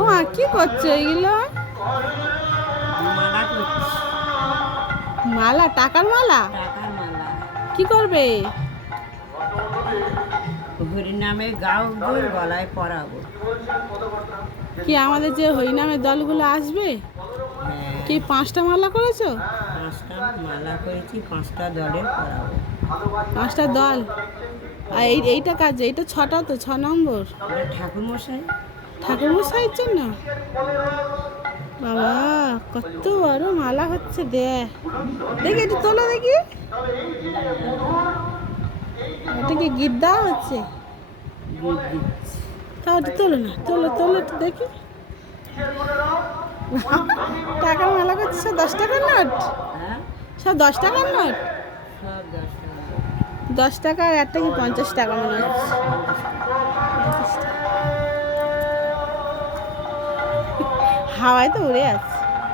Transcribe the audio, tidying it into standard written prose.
ও কি করছো এগুলো? মালা করছি। মালা? টাকার মালা? টাকার মালা। কি করবে? হরিনামে গাও গলায় পরাবো। কি আমাদের যে হরিনামের দলগুলো আসবে? হ্যাঁ, কি 5টা মালা করেছো? 5টা মালা করেছি, 5টা দলের পরাবো। 5টা দল? আর এইটা কাজ, এইটা 6টা, তো 6 নম্বর এটা ঠাকুরমশাই। ঠাকুরমশাইয়ের জন্য। বাবা, কত বড় মালা হচ্ছে! দেখি একটু তোলো দেখি। এটা কি গিট দেওয়া হচ্ছে? গিট দিচ্ছি। তাও একটু তোলো না, তোলো তোলো একটু দেখি। টাকার মালা করছে, সব 10 টাকার নোট? হ্যাঁ, সব 10 টাকার নোট? সব 10 টাকা। 10 টাকা আর একটা কি 50 টাকা মনে হচ্ছে। 50 টাকা। 50 টাকা। হাওয়ায় তো উড়ে আছে।